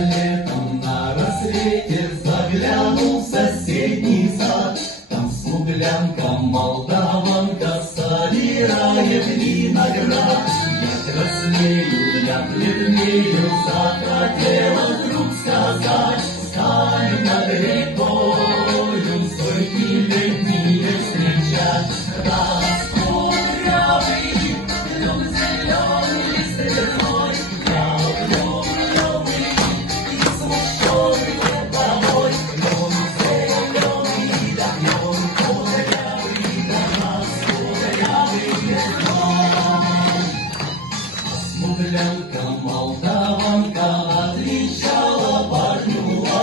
Летом на рассвете заглянул в соседний сад. Там смуглянка, молдаванка собирает виноград. Я краснею, я бледнею, захотела вдруг сказать: стань над рекою, сойти летние встречать. Раскудрявый, лен зеленый, лист резной, смуглянка, молдаванка отвечала, пахнула.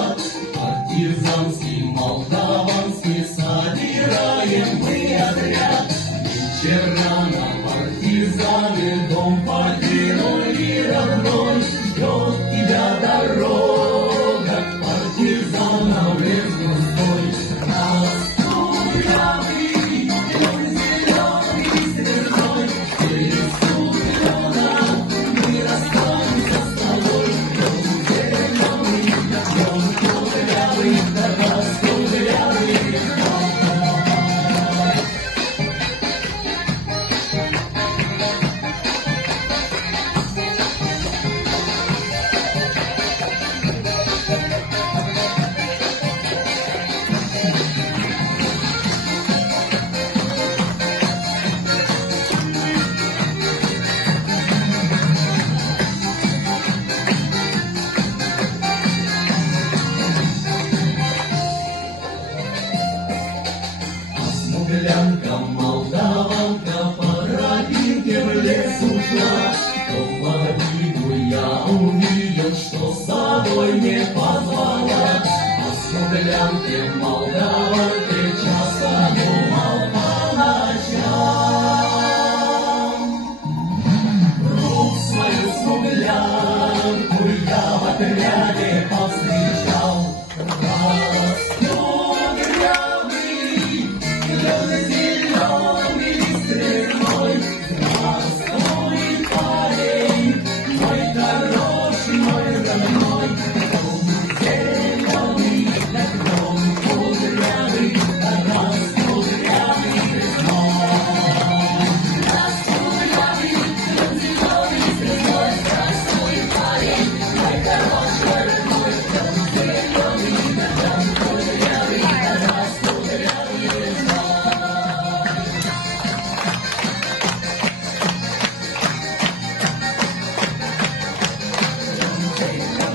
Партизанский, молдаванский собираем мы отряд. Вечерано партизаны дом покинули родной. Ждет тебя дорога к партизанам лес густой. Раскудрявый, лен зеленый, лист резной, через клена мы расстанемся с тобой. Лен зеленый, лен кудрявый, раскудрявый. Смуглянка, молдаванка по тропинке в лес ушла. Половину я увидел, что с собой не позвала. О смуглянке, молдаванке часто думал по ночам. Рук свою смуглянку я в отряде повстречал. Зеленый лист резной, здравствуй, парень, мой хороший, мой родной. Зеленый, лен кудрявый, раскудрявый резной. Раскудрявый, лен зеленый лист резной, здравствуй, парень, мой хороший, родной. Зеленый, лен кудрявый, раскудрявый резной. Take